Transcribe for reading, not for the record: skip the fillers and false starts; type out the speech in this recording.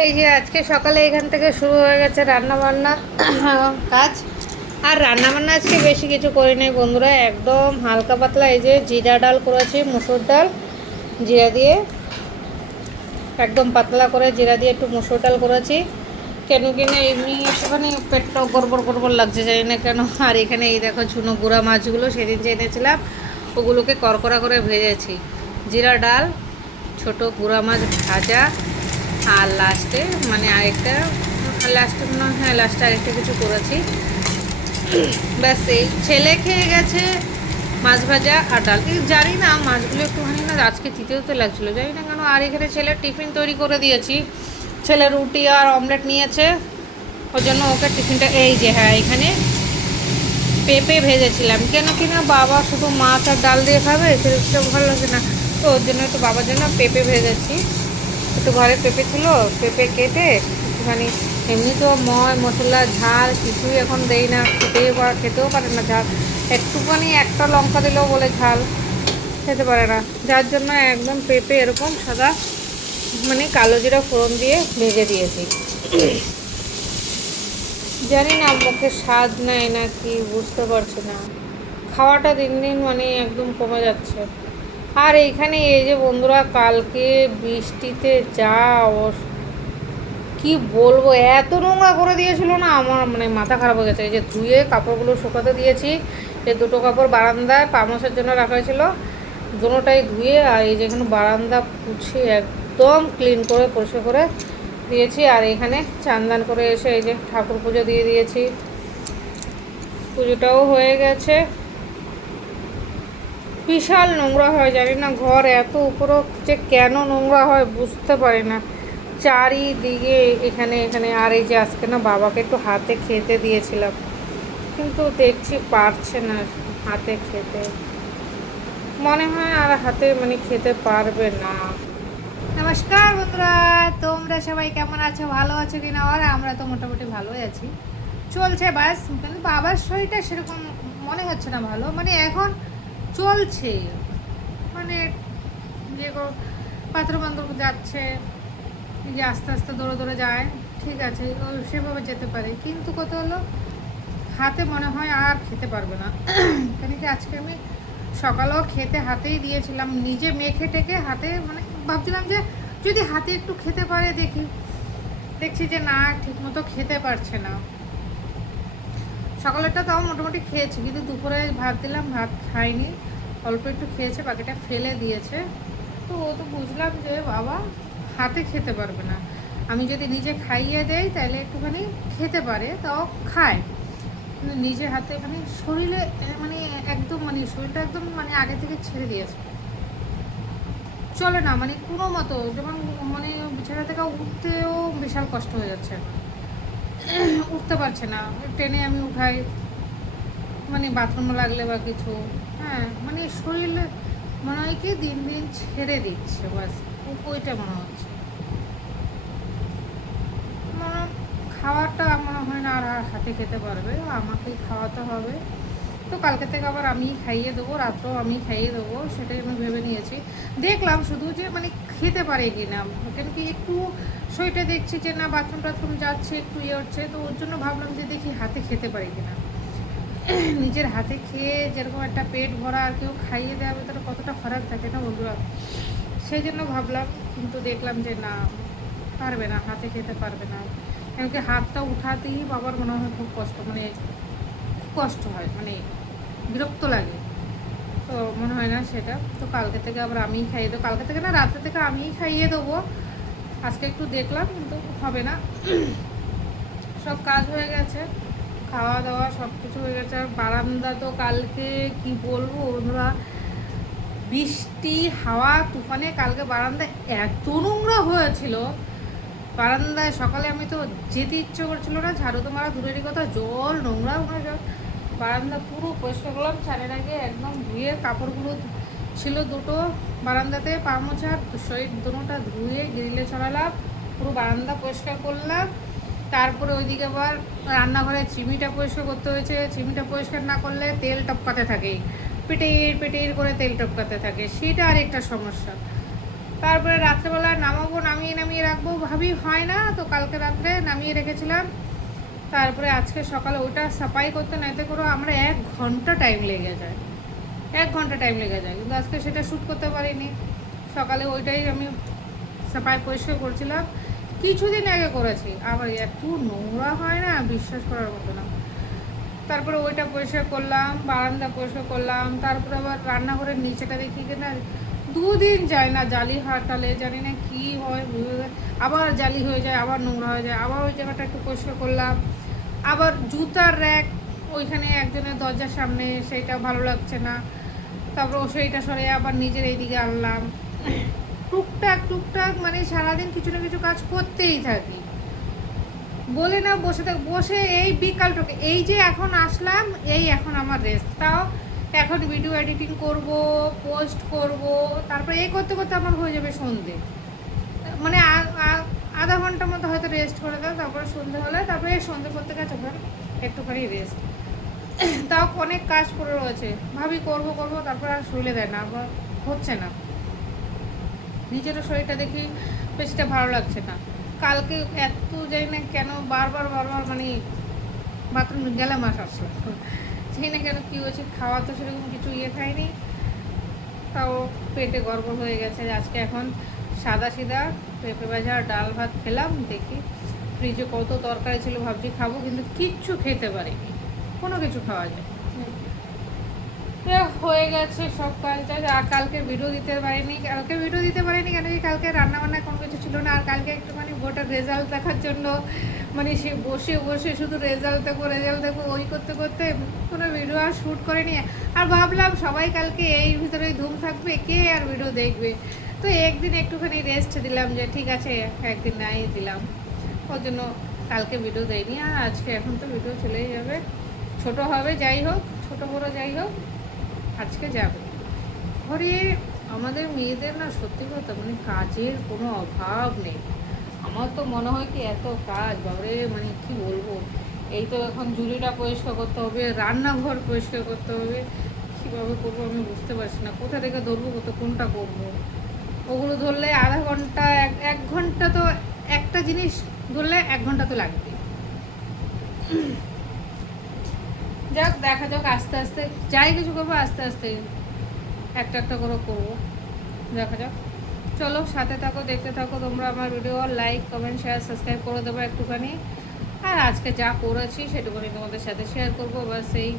এই যে আজকে সকালে এখান থেকে শুরু হয়ে গেছে রান্না বান্না কাজ। আর রান্না বান্না আজকে বেশি কিছু করি নাই বন্ধুরা, একদম হালকা পাতলা। এই যে জিরা ডাল করেছি, মুসুর ডাল জিরা দিয়ে, একদম পাতলা করে জিরা দিয়ে একটু মুসুর ডাল করেছি। কেন কিনা এমনি একটুখানি পেটটা গড়বড় গড়বড় লাগছে, জানি না কেন। আর এখানে এই দেখো চুনো গুঁড়া মাছগুলো সেদিন যে এনেছিলাম, ওগুলোকে করকরা করে ভেজেছি। জিরা ডাল, ছোট গুঁড়া মাছ ভাজা, আর লাস্টে মানে আরেকটা, লাস্টে মনে হয়, হ্যাঁ লাস্টে আরেকটা কিছু করেছি। ব্যাস, এই ছেলে খেয়ে গেছে মাছ ভাজা আর ডাল। কিন্তু জানি না মাছগুলো একটুখানি না আজকে তিতেও লাগছিলো, জানি না কেন। আর এখানে ছেলের টিফিন তৈরি করে দিয়েছি। ছেলে রুটি আর অমলেট নিয়েছে, ওর জন্য ওকে টিফিনটা, এই যে হ্যাঁ এখানে পেঁপে ভেজেছিলাম। কেন কিনা বাবা শুধু মাছ আর ডাল দিয়ে খাবে, সেটা ভালো লাগে না, তো ওর জন্য একটু বাবার জন্য পেঁপে ভেজেছি। একটু ঘরে পেঁপে ছিল, পেঁপে কেটে একটুখানি, এমনি তো মশলা ঝাল কিছুই এখন দেই না, খেতেও পারে না ঝাল। একটুখানি একটা লঙ্কা দিলেও বলে ঝাল, খেতে পারে না। যার জন্য একদম পেঁপে এরকম সাদা মানে কালো জিরা ফোড়ন দিয়ে ভেজে দিয়েছি। জানি না মুখে স্বাদ নেয় না কি, বুঝতে পারছি না। খাওয়াটা দিন দিন মানে একদম কমে যাচ্ছে। আর এইখানে এই যে বন্ধুরা, কালকে বৃষ্টিতে যা কি বলবো, এত নোংরা করে দিয়েছিল না, আমার মানে মাথা খারাপ হয়ে গেছে। এই যে ধুয়ে কাপড়গুলো শুকাতে দিয়েছি, এই দুটো কাপড় বারান্দায় পামোসের জন্য রাখা হয়েছিল, দুটোটাই ধুয়ে, আর এই যে এখানে বারান্দা পুছে একদম ক্লিন করে পরিষ্কার করে দিয়েছি। আর এখানে চান্দান করে এসে এই যে ঠাকুর পুজো দিয়ে দিয়েছি, পুজোটাও হয়ে গেছে। বিশাল নোংরা হয়, জানি না ঘর এত উপরও যে কেন নোংরা হয় বুঝতে পারি না, চারিদিকে এখানে এখানে। আর এই যে আজকে না বাবাকে একটু হাতে খেতে দিয়েছিলাম, কিন্তু দেখছি পারছে না হাতে খেতে, মনে হয় আর হাতে মানে খেতে পারবে না। নমস্কার বন্ধুরা, তোমরা সবাই কেমন আছো, ভালো আছো কি না? আর আমরা তো মোটামুটি ভালোই আছি, চলছে বাস। কিন্তু বাবার শরীরটা সেরকম মনে হচ্ছে না ভালো, মানে এখন চলছে, মানে যে পাত্র বান্ধব যাচ্ছে, যে আস্তে আস্তে দৌড়ে দৌড়ে যায়, ঠিক আছে, ও সেভাবে যেতে পারে, কিন্তু কত হলো হাতে মনে হয় আর খেতে পারবে না। কেন কি আজকে আমি সকালেও খেতে হাতেই দিয়েছিলাম, নিজে মেখে টেকে হাতে, মানে ভাবছিলাম যে যদি হাতে একটু খেতে পারে দেখছি যে না, ঠিকমতো খেতে পারছে না। সকালেরটা তাও মোটামুটি খেয়েছি, কিন্তু দুপুরে ভাত দিলাম, ভাত খাইনি, অল্প একটু খেয়েছে, বাকিটা ফেলে দিয়েছে। তো ও তো বুঝলাম যে বাবা হাতে খেতে পারবে না, আমি যদি নিজে খাইয়ে দেই তাহলে একটুখানি খেতে পারে, তাও খায়। কিন্তু নিজে হাতে মানে শরীরে মানে একদম মানে শরীরটা একদম মানে আগে থেকে ছেড়ে দিয়েছে, চলে না মানে কোনো মতো, যেমন মানে বিছানা থেকে উঠতেও বিশাল কষ্ট হয়ে যাচ্ছে, উঠতে পারছে না, টেনে আমি উঠাই, মানে বাথরুম লাগলে বা কিছু, হ্যাঁ মানে শরীর মনে হয় কি দিন দিন ছেড়ে দিচ্ছে, বাস ওইটা মনে হচ্ছে। খাওয়াটা মনে হয় না আর হাতে খেতে পারবে, আমাকেই খাওয়াতে হবে। তো কালকে থেকে আবার আমিই খাইয়ে দেবো, রাত্রেও আমি খাইয়ে দেবো, সেটাই আমি ভেবে নিয়েছি। দেখলাম শুধু যে মানে খেতে পারে কি না, কেন কি একটু শরীরটা দেখছি যে না বাথরুম টাথরুম যাচ্ছে, একটু ইয়ে হচ্ছে, তো ওর জন্য ভাবলাম যে দেখি হাতে খেতে পারে কি না। নিজের হাতে খেয়ে যেরকম একটা পেট ভরা আর কেউ খাইয়ে দেওয়া তাহলে কতটা ফারাক থাকে না বন্ধুরা, সেই জন্য ভাবলাম। কিন্তু দেখলাম যে না, পারবে না, হাতে খেতে পারবে না। কেনকি হাতটা উঠাতেই বাবার মনে হয় খুব কষ্ট, মানে কষ্ট হয়, মানে বিরক্ত লাগে, তো মনে হয় না সেটা। তো কালকে থেকে আবার আমিই খাইয়ে দেবো, কালকে থেকে না রাত্রে থেকে আমিই খাইয়ে দেবো। আজকে একটু দেখলাম কিন্তু হবে না, সব কাজ হয়ে গেছে, খাওয়া দাওয়া সব কিছু হয়ে গেছে। আর বারান্দা তো কালকে কি বলবো বন্ধুরা, বৃষ্টি হাওয়া তুফানে কালকে বারান্দা এত নোংরা হয়েছিল। বারান্দায় সকালে আমি তো যেতে ইচ্ছে করছিল না, ঝাড়ু তো মারা দূরেরই কথা, জল নোংরা জল। বারান্দা পুরো পরিষ্কার করলাম চারের আগে, একদম ধুয়ে কাপড়গুলো ছিল দুটো বারান্দাতে, পা মোছার শরীর দুটোটা ধুয়ে গ্রিলে ছড়ালাম, পুরো বারান্দা পরিষ্কার করলাম। তারপরে ওইদিকে আবার রান্নাঘরে চিমিটা পরিষ্কার করতে হয়েছে, চিমিটা পরিষ্কার না করলে তেল টপকাতে থাকে, পেটের পেটের করে তেল টপকাতে থাকে, সেটা আরেকটা সমস্যা। তারপরে রাত্রেবেলা নামাবো, নামিয়ে রাখবো ভাবি হয় না, তো কালকে রাত্রে নামিয়ে রেখেছিলাম। তারপরে আজকে সকালে ওটা সাফাই করতে নাইতে করো আমরা 1 ঘন্টা টাইম লেগে যায়, 1 ঘন্টা টাইম লেগে যায়, কিন্তু আজকে সেটা শ্যুট করতে পারিনি। সকালে ওইটাই আমি সাফাই পরিষ্কার করছিলাম, কিছুদিন আগে করেছি, আবার এত নোংরা হয় না বিশ্বাস করার মতো না। তারপরে ওইটা পরিষ্কার করলাম, বারান্দা পরিষ্কার করলাম, তারপরে আবার রান্নাঘরের নিচেটা দেখি কিনা 2 দিন যায় না জালি হাঁটালে, জানি না কী হয়, আবার জালি হয়ে যায়, আবার নোংরা হয়ে যায়, আবার ওই জায়গাটা একটু পরিষ্কার করলাম। আবার জুতার র্যাক ওইখানে একজনের দরজার সামনে, সেইটা ভালো লাগছে না, তারপর সেইটা সরে আবার নিজের এইদিকে আনলাম। টুকটাক মানে সারাদিন কিছু না কিছু কাজ করতেই থাকি, বলে না বসে এই বিকালটুকু, এই যে এখন আসলাম, এই এখন আমার রেস্ট। তাও এখন ভিডিও এডিটিং করব, পোস্ট করব, তারপরে এই করতে করতে আমার হয়ে যাবে সন্ধে, মানে আধা ঘন্টার মতো হয়তো রেস্ট করে দাও, তারপরে সন্ধে হলে তারপরে সন্ধে করতে গেছে একটুখানি রেস্ট। তাও অনেক কাজ পড়ে রয়েছে, ভাবি করব তারপর আর শরীরে দেয় না, আবার হচ্ছে না, নিজেরও শরীরটা দেখি বেশিটা ভালো লাগছে না। কালকে এত যাই না কেন বারবার মানে বাথরুম গেলে মাস আসলো, সেই না কেন কী হয়েছে, খাওয়া তো সেরকম কিছু খাইনি, তাও পেটে গড়বড় হয়ে গেছে। আজকে এখন সাদা সিধা পেঁপে ভাজা আর ডাল ভাত খেলাম। দেখি ফ্রিজে কত তরকারি ছিল, ভাবছি খাবো, কিন্তু কিচ্ছু খেতে পারিনি, কোনো কিছু খাওয়া যায় হয়ে গেছে সব কাজটা। আর কালকে ভিডিও দিতে পারিনি কেন কি কালকে রান্নাবান্না কোনো কিছু ছিল না। আর কালকে একটুখানি গোটার রেজাল্ট দেখার জন্য মানে সে বসে শুধু রেজাল্ট দেখবো ওই করতে করতে কোনো ভিডিও আর শ্যুট করিনি। আর ভাবলাম সবাই কালকে এই ভিতরেই ধুম থাকবে, কে আর ভিডিও দেখবে, তো একদিন একটুখানি রেস্ট দিলাম, যে ঠিক আছে একদিন নাই দিলাম, ওর জন্য কালকে ভিডিও দেয়নি। আর আজকে এখন তো ভিডিও চলেই যাবে, ছোট হবে যাই হোক, ছোট বড় যাই হোক, আজকে যাবে। ঘরে আমাদের মেয়েদের না সত্যি কথা মানে কাজের কোনো অভাব নেই। আমার তো মনে হয় কি এত কাজ বাবরে, মানে কি বলবো, এই তো এখন ঝুড়িটা পরিষ্কার করতে হবে, রান্নাঘর পরিষ্কার করতে হবে, কীভাবে করবো আমি বুঝতে পারছি না, কোথা থেকে ধরবো, কোনটা করবো। ওগুলো ধরলে আধা ঘন্টা 1 ঘন্টা, তো একটা জিনিস ধরলে 1 ঘন্টা তো লাগবে। যাক দেখা যাক, আস্তে আস্তে যাই কিছু করবো, আস্তে আস্তে একটা করে করবো, দেখা যাক। চলো সাথে থাকো, দেখতে থাকো তোমরা আমার video, like comment share subscribe করে দেবো একটুখানি। আর আজকে যা করেছি সেটুকুনি তোমাদের সাথে শেয়ার করবো, বাস এই